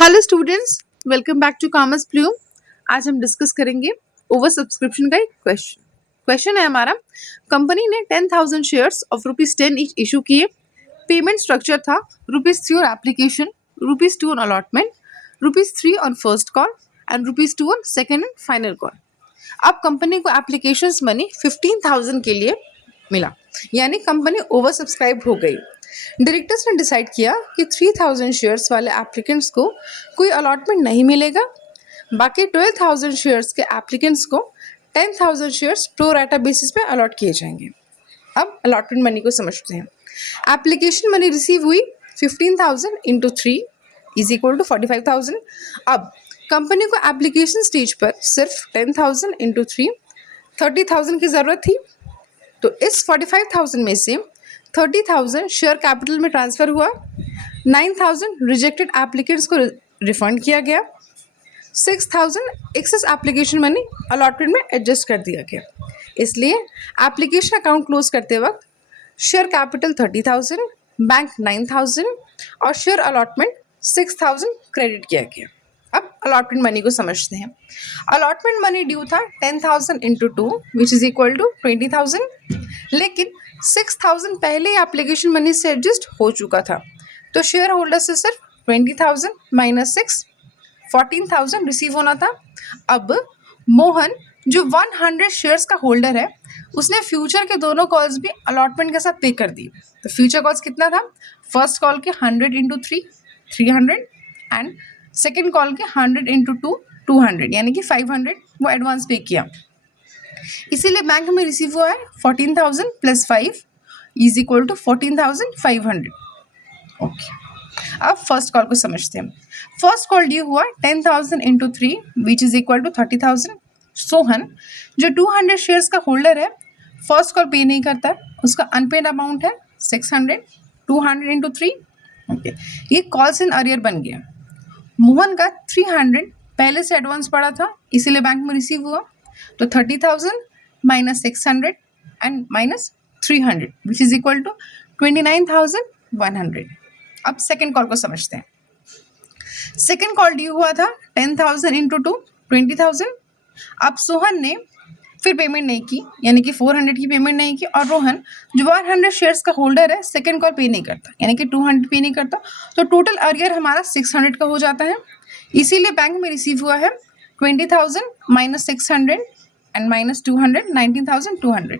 Hello students, welcome back to Commerce Bloom. आज हम discuss करेंगे ओवर सब्सक्रिप्शन का एक क्वेश्चन है हमारा। कंपनी ने 10,000 शेयर्स ऑफ ₹10 ईच इशू किए। पेमेंट स्ट्रक्चर था ₹3 on application, ₹2 on allotment, ₹3 on first call and ₹2 on second and final call. अब कंपनी को एप्लीकेशन मनी 15,000 के लिए मिला, यानी कंपनी ओवर सब्सक्राइब हो गई। डायरेक्टर्स ने डिसाइड किया कि 3,000 शेयर्स वाले एप्लीकेंट्स को कोई अलॉटमेंट नहीं मिलेगा। बाकी 12,000 शेयर्स के एप्लीकेंट्स को 10,000 शेयर्स प्रो राटा बेसिस पे अलॉट किए जाएंगे। अब अलॉटमेंट मनी को समझते हैं। एप्लीकेशन मनी रिसीव हुई 15,000 इंटू 3 इज इक्वल टू 45,000। अब कंपनी को एप्लीकेशन स्टेज पर सिर्फ 10,000 इंटू 3 30,000 की ज़रूरत थी, तो इस 45,000 में से 30,000 शेयर कैपिटल में ट्रांसफ़र हुआ, 9,000 रिजेक्टेड एप्लीकेंट्स को रिफंड किया गया, 6,000 एक्सेस एप्लीकेशन मनी अलॉटमेंट में एडजस्ट कर दिया गया। इसलिए एप्लीकेशन अकाउंट क्लोज करते वक्त शेयर कैपिटल 30,000, बैंक 9,000 और शेयर अलॉटमेंट 6,000 क्रेडिट किया गया। अब अलॉटमेंट मनी को समझते हैं। अलॉटमेंट मनी ड्यू था 10,000 into 2 which is equal to 20,000, लेकिन 6,000 पहले एप्लीकेशन मनी से एडजस्ट हो चुका था, तो शेयर होल्डर से सिर्फ 20,000 माइनस 6 14,000 रिसीव होना था। अब मोहन जो 100 शेयर्स का होल्डर है, उसने फ्यूचर के दोनों कॉल्स भी अलॉटमेंट के साथ पे कर दी। तो फ्यूचर कॉल्स कितना था? फर्स्ट कॉल के 100 इंटू 3 300 एंड सेकेंड कॉल के 100 इंटू 2 200, यानी कि 500 वो एडवांस पे किया। इसीलिए बैंक में रिसीव हुआ है 14,000 plus 5 is equal to 14,500। Okay, अब फर्स्ट कॉल को समझते हैं। फर्स्ट कॉल ड्यू हुआ 10,000 into 3 which is equal to 30,000। Sohan जो 200 शेयर्स का होल्डर है, फर्स्ट कॉल पे नहीं करता, उसका अनपेड अमाउंट है 600, 200 इंटू 3। ओके, ये कॉल्स इन अरियर बन गया। मोहन का 300 पहले से एडवांस पड़ा था, इसीलिए बैंक में रिसीव हुआ, तो 30,000 minus 600 and minus 300 which is equal to 29,100। अब सेकेंड कॉल को समझते हैं। सेकेंड कॉल ड्यू हुआ था 10,000 इंटू 2 20,000। अब सोहन ने फिर पेमेंट नहीं की, यानी कि 400 की पेमेंट नहीं की, और रोहन जो 100 शेयर्स का होल्डर है, सेकेंड कॉल पे नहीं करता, यानी कि 200 पे नहीं करता, तो टोटल अरियर हमारा 600 का हो जाता है। इसीलिए बैंक में रिसीव हुआ है 20,000 माइनस 600 एंड माइनस 200 19,200।